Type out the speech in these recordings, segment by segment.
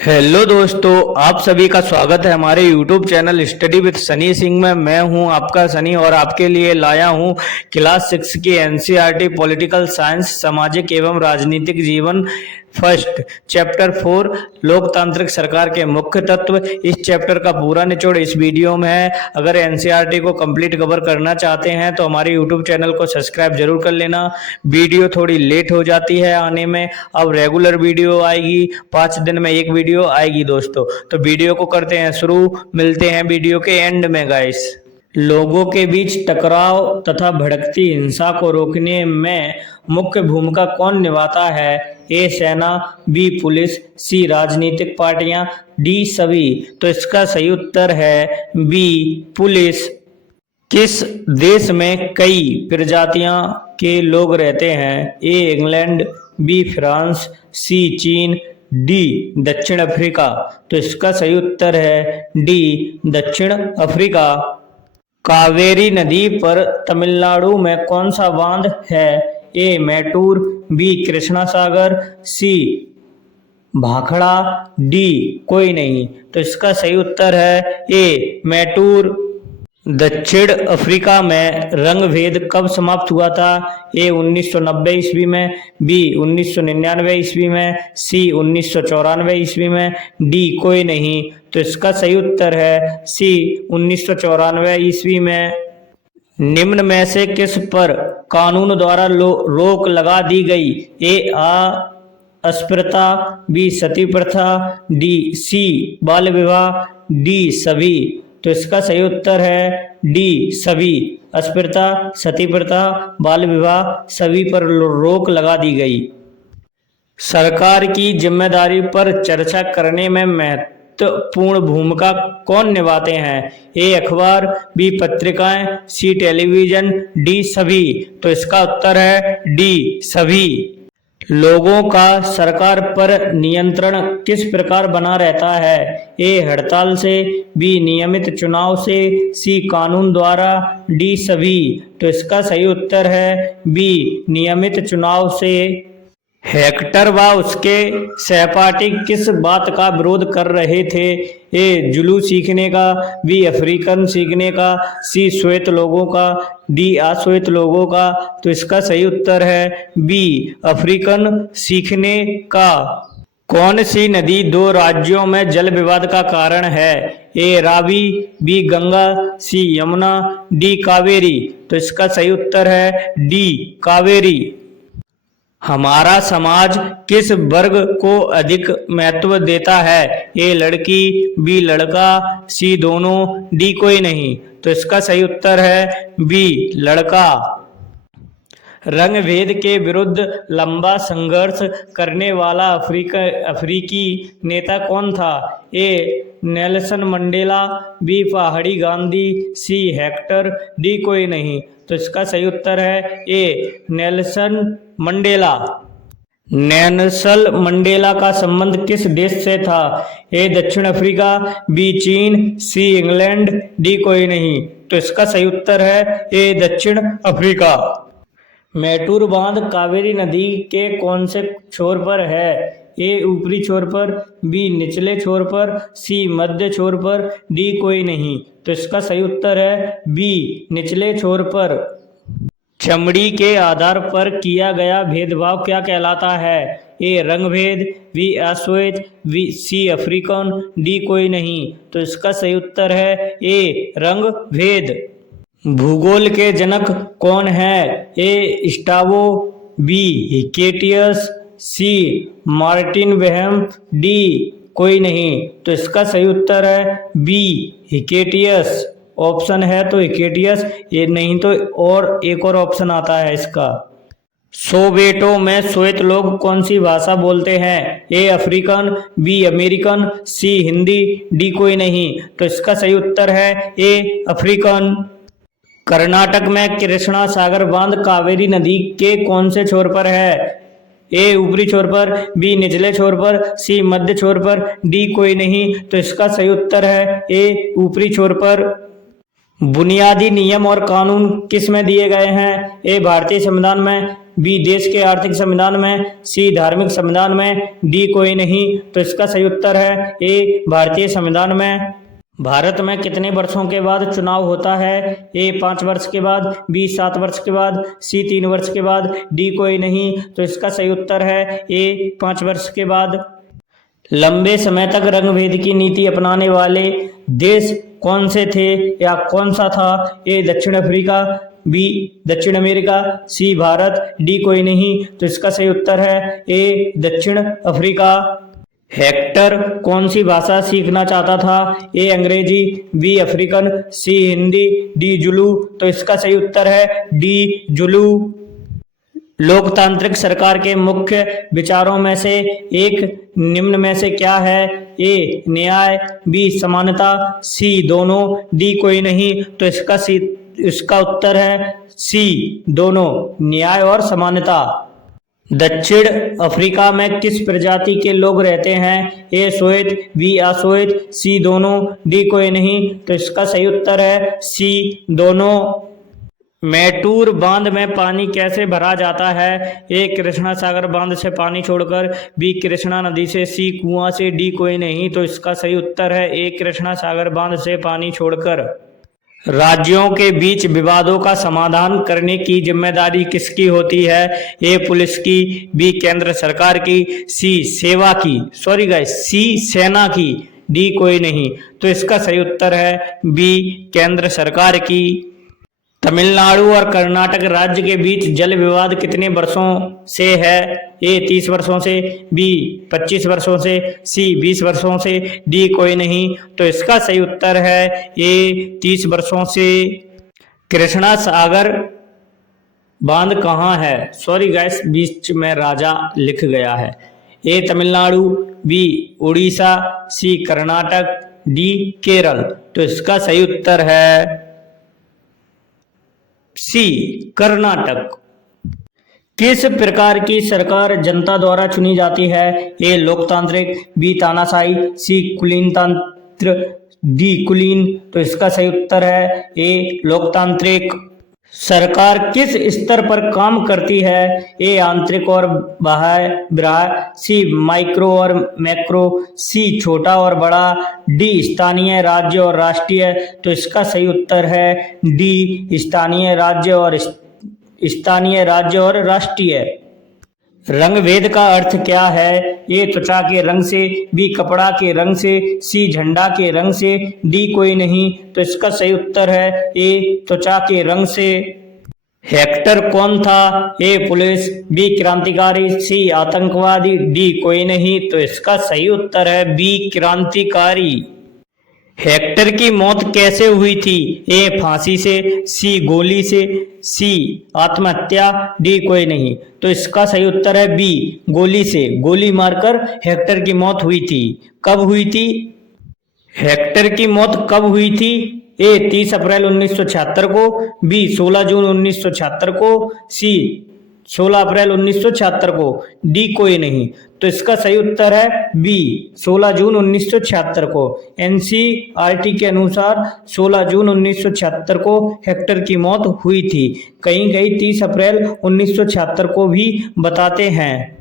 Hello दोस्तों, आप सभी का स्वागत है हमारे YouTube channel study with Sunny Singh में। मैं हूं आपका सनी और आपके लिए लाया हूं क्लास 6 की एनसीईआरटी पॉलिटिकल साइंस सामाजिक एवं राजनीतिक जीवन फर्स्ट चैप्टर 4 लोकतांत्रिक सरकार के मुख्य तत्व। इस चैप्टर का पूरा निचोड़ इस वीडियो में है। अगर एनसीईआरटी को कंप्लीट कवर करना चाहते हैं तो हमारे यूट्यूब चैनल को सब्सक्राइब जरूर कर लेना। वीडियो थोड़ी लेट हो जाती है आने में, अब रेगुलर वीडियो आएगी, 5 दिन में एक वीडियो आएगी दोस्तों। तो वीडियो को करते हैं शुरू, मिलते हैं वीडियो के एंड में गाइस। लोगों के बीच टकराव तथा भड़कती हिंसा को रोकने में मुख्य भूमिका कौन निभाता है? ए सेना, बी पुलिस, सी राजनीतिक पार्टियां, डी सभी। तो इसका सही उत्तर है बी पुलिस। किस देश में कई प्रजातियां के लोग रहते हैं? ए इंग्लैंड, बी फ्रांस, सी चीन, डी दक्षिण अफ्रीका। तो इसका सही उत्तर है डी दक्षिण अफ्रीका। कावेरी नदी पर तमिलनाडु में कौन सा बांध है? ए मैटूर, बी कृष्णा सागर, सी भाखड़ा, डी कोई नहीं। तो इसका सही उत्तर है ए मैटूर। दक्षिण अफ्रीका में रंग भेद कब समाप्त हुआ था? ए 1990 ईस्वी में, बी 1999 ईस्वी में, सी 1994 ईस्वी में, डी कोई नहीं। तो इसका सही उत्तर है सी 1994 ईस्वी में। निम्न में से किस पर कानून द्वारा रोक लगा दी गई? ए अस्पृश्यता, बी सती प्रथा, डी सी बाल विवाह, डी सभी। तो इसका सही उत्तर है डी सभी। अस्पृश्यता, सती प्रथा, बाल विवाह सभी पर रोक लगा दी गई। सरकार की जिम्मेदारी पर चर्चा करने में महत्वपूर्ण भूमिका कौन निभाते हैं? ए अखबार, बी पत्रिकाएं, सी टेलीविजन, डी सभी। तो इसका उत्तर है डी सभी। लोगों का सरकार पर नियंत्रण किस प्रकार बना रहता है? ए हड़ताल से, बी नियमित चुनाव से, सी कानून द्वारा, डी सभी। तो इसका सही उत्तर है बी नियमित चुनाव से। हेक्टर व उसके सहपाठी किस बात का विरोध कर रहे थे? ए जुलूस सीखने का, बी अफ्रीकन सीखने का, सी श्वेत लोगों का, डी अश्वेत लोगों का। तो इसका सही उत्तर है बी अफ्रीकन सीखने का। कौन सी नदी दो राज्यों में जल विवाद का कारण है? ए रावी, बी गंगा, सी यमुना, डी कावेरी। तो इसका सही उत्तर है डी कावेरी। हमारा समाज किस वर्ग को अधिक महत्व देता है? ए लड़की, बी लड़का, सी दोनों, डी कोई नहीं। तो इसका सही उत्तर है बी लड़का। रंग भेद के विरुद्ध लंबा संघर्ष करने वाला अफ्रीकी नेता कौन था? ए नेल्सन मंडेला, बी पहाड़ी गांधी, सी हेक्टर, डी कोई नहीं। तो इसका सही उत्तर है ए नेल्सन मंडेला। नेल्सन मंडेला का संबंध किस देश से था? ए दक्षिण अफ्रीका, बी चीन, सी इंग्लैंड, डी कोई नहीं। तो इसका सही उत्तर है ए दक्षिण अफ्रीका। मैटूर बांध कावेरी नदी के कौन से छोर पर है? ए ऊपरी छोर पर, बी निचले छोर पर, सी मध्य छोर पर, डी कोई नहीं। तो इसका सही उत्तर है बी निचले छोर पर। चमड़ी के आधार पर किया गया भेदभाव क्या कहलाता है? ए रंग भेद, बी अश्वेत, बी सी अफ्रीकन, डी कोई नहीं। तो इसका सही उत्तर है ए रंग भेद। भूगोल के जनक कौन है? ए स्ट्रैबो, बी हिकेटियस, सी मार्टिन वेहम, डी कोई नहीं। तो इसका सही उत्तर है बी हिकेटियस। ऑप्शन है तो हिकेटियस, ये नहीं तो और एक और ऑप्शन आता है इसका। सोवेटो में श्वेत लोग कौन सी भाषा बोलते हैं? ए अफ्रीकन, बी अमेरिकन, सी हिंदी, डी कोई नहीं। तो इसका सही उत्तर है ए अफ्रीकन। कर्नाटक में कृष्णा सागर बांध कावेरी नदी के कौन से छोर पर है? ए ऊपरी छोर पर, बी निचले छोर पर, सी मध्य छोर पर, डी कोई नहीं। तो इसका सही उत्तर है ए ऊपरी छोर पर। बुनियादी नियम और कानून किस में दिए गए हैं? ए भारतीय संविधान में, बी देश के आर्थिक संविधान में, सी धार्मिक संविधान में, डी कोई नहीं। तो इसका सही उत्तर है ए भारतीय संविधान में। भारत में कितने वर्षों के बाद चुनाव होता है? ए 5 वर्ष के बाद, बी 7 वर्ष के बाद, सी 3 वर्ष के बाद, डी कोई नहीं। तो इसका सही उत्तर है ए 5 वर्ष के बाद। लंबे समय तक रंगभेद की नीति अपनाने वाले देश कौन से थे या कौन सा था? ए दक्षिण अफ्रीका, बी दक्षिण अमेरिका, सी भारत, डी कोई नहीं। तो इसका सही उत्तर है ए दक्षिण अफ्रीका। हेक्टर कौन सी भाषा सीखना चाहता था? ए अंग्रेजी, बी अफ्रीकन, सी हिंदी, डी जुलू। तो इसका सही उत्तर है डी जुलू। लोकतांत्रिक सरकार के मुख्य विचारों में से एक निम्न में से क्या है? ए न्याय, बी समानता, सी दोनों, डी कोई नहीं। तो इसका उत्तर है सी दोनों, न्याय और समानता। दक्षिण अफ्रीका में किस प्रजाति के लोग रहते हैं? ए श्वेत, बी अश्वेत, सी दोनों, डी कोई नहीं। तो इसका सही उत्तर है सी दोनों। मैटूर बांध में पानी कैसे भरा जाता है? ए कृष्णा सागर बांध से पानी छोड़कर, बी कृष्णा नदी से, सी कुआं से, डी कोई नहीं। तो इसका सही उत्तर है ए कृष्णा सागर बांध से पानी छोड़कर। राज्यों के बीच विवादों का समाधान करने की जिम्मेदारी किसकी होती है? ए पुलिस की, बी केंद्र सरकार की, सी सेना की, डी कोई नहीं। तो इसका सही उत्तर है बी केंद्र सरकार की। तमिलनाडु और कर्नाटक राज्य के बीच जल विवाद कितने वर्षों से है? ए 30 वर्षों से, बी 25 वर्षों से, सी 20 वर्षों से, डी कोई नहीं। तो इसका सही उत्तर है ए 30 वर्षों से। कृष्णा सागर बांध कहाँ है? सॉरी गाइस, बीच में राजा लिख गया है। ए तमिलनाडु, बी उड़ीसा, सी कर्नाटक, डी केरल। तो इसका सही उत्तर है सी कर्नाटक। किस प्रकार की सरकार जनता द्वारा चुनी जाती है? ए लोकतांत्रिक, बी तानाशाही, सी कुलीनतंत्र, डी कुलीन। तो इसका सही उत्तर है ए लोकतांत्रिक। सरकार किस स्तर पर काम करती है? ए आंतरिक और बाह्य, सी माइक्रो और मैक्रो, सी छोटा और बड़ा, डी स्थानीय, राज्य और राष्ट्रीय। तो इसका सही उत्तर है डी स्थानीय, राज्य और राष्ट्रीय। रंगभेद का अर्थ क्या है? ए त्वचा के रंग से, बी कपड़ा के रंग से, सी झंडा के रंग से, डी कोई नहीं। तो इसका सही उत्तर है ए त्वचा के रंग से। हेक्टर कौन था? ए पुलिस, बी क्रांतिकारी, सी आतंकवादी, डी कोई नहीं। तो इसका सही उत्तर है बी क्रांतिकारी। हेक्टर की मौत कैसे हुई थी? ए फांसी से, सी गोली से, सी आत्महत्या, डी कोई नहीं। तो इसका सही उत्तर है बी गोली से। गोली मारकर हेक्टर की मौत हुई थी। कब हुई थी? हेक्टर की मौत कब हुई थी? ए 30 अप्रैल 1976 को, बी 16 जून 1976 को, सी 16 अप्रैल 1976 को, डी कोई नहीं। तो इसका सही उत्तर है बी 16 जून 1976 को। एनसीईआरटी के अनुसार 16 जून 1976 को हेक्टर की मौत हुई थी। कहीं कहीं 30 अप्रैल 1976 को भी बताते हैं।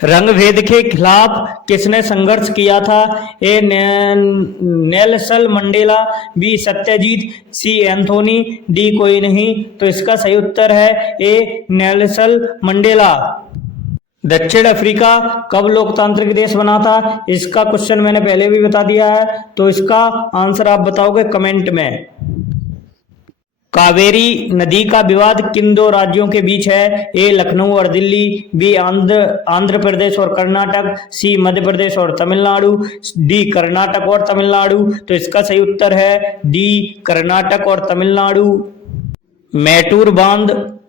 रंगभेद के खिलाफ किसने संघर्ष किया था? ए नेल्सन मंडेला, बी सत्यजीत, सी एंथोनी, डी कोई नहीं। तो इसका सही उत्तर है ए नेल्सन मंडेला। दक्षिण अफ्रीका कब लोकतांत्रिक देश बना था? इसका क्वेश्चन मैंने पहले भी बता दिया है, तो इसका आंसर आप बताओगे कमेंट में। कावेरी नदी का विवाद किन दो राज्यों के बीच है? ए लखनऊ और दिल्ली, बी आंध्र प्रदेश और कर्नाटक, सी मध्य प्रदेश और तमिलनाडु, डी कर्नाटक और तमिलनाडु। तो इसका सही उत्तर है डी कर्नाटक और तमिलनाडु।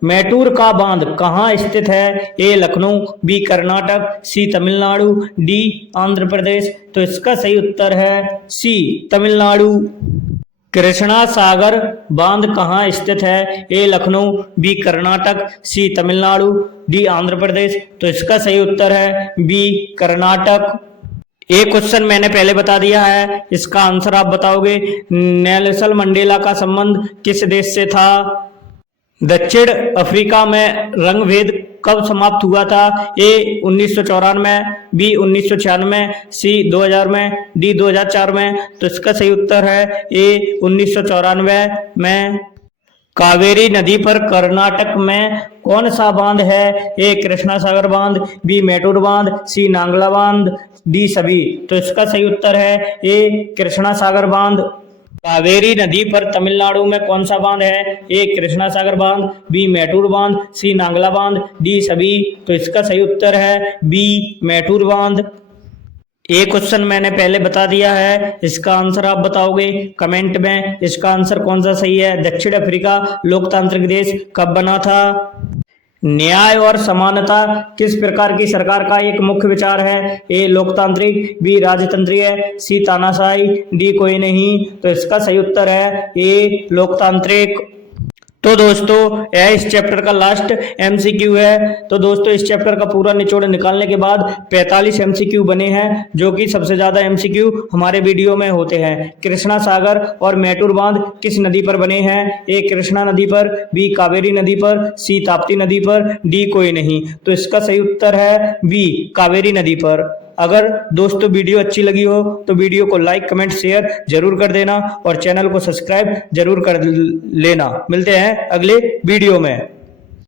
मैटूर का बांध कहाँ स्थित है? ए लखनऊ, बी कर्नाटक, सी तमिलनाडु, डी आंध्र प्रदेश। तो इसका सही उत्तर है सी तमिलनाडु। कृष्णा सागर बांध कहाँ स्थित है? ए लखनऊ, बी कर्नाटक, सी तमिलनाडु, डी आंध्र प्रदेश। तो इसका सही उत्तर है बी कर्नाटक। एक क्वेश्चन मैंने पहले बता दिया है, इसका आंसर आप बताओगे। नेल्सन मंडेला का संबंध किस देश से था? दक्षिण अफ्रीका में रंगभेद कब समाप्त हुआ था? ए 1994, बी 1996, सी 2000 में, डी 2004 में। तो इसका सही उत्तर है ए 1994 में। कावेरी नदी पर कर्नाटक में कौन सा बांध है? ए कृष्णा सागर बांध, बी मेटूर बांध, सी नांगला बांध, डी सभी। तो इसका सही उत्तर है ए कृष्णा सागर बांध। कावेरी नदी पर तमिलनाडु में कौन सा बांध है? ए कृष्णा सागर बांध, बी मेटूर बांध, सी नांगला बांध, डी सभी। तो इसका सही उत्तर है बी मेटूर बांध। ये क्वेश्चन मैंने पहले बता दिया है, इसका आंसर आप बताओगे कमेंट में। इसका आंसर कौन सा सही है? दक्षिण अफ्रीका लोकतांत्रिक देश कब बना था? न्याय और समानता किस प्रकार की सरकार का एक मुख्य विचार है? ए लोकतांत्रिक, बी राजतंत्रीय, सी तानाशाही, डी कोई नहीं। तो इसका सही उत्तर है ए लोकतांत्रिक। तो दोस्तों यह इस चैप्टर का लास्ट एमसीक्यू है। तो दोस्तों इस चैप्टर का पूरा निचोड़ निकालने के बाद 45 एमसीक्यू बने हैं, जो कि सबसे ज्यादा एमसीक्यू हमारे वीडियो में होते हैं। कृष्णा सागर और मेटूर बांध किस नदी पर बने हैं? ए कृष्णा नदी पर, बी कावेरी नदी पर, सी ताप्ती नदी पर, डी कोई नहीं। तो इसका सही उत्तर है बी कावेरी नदी पर। अगर दोस्तों वीडियो अच्छी लगी हो तो वीडियो को लाइक कमेंट शेयर जरूर कर देना और चैनल को सब्सक्राइब जरूर कर लेना। मिलते हैं अगले वीडियो में।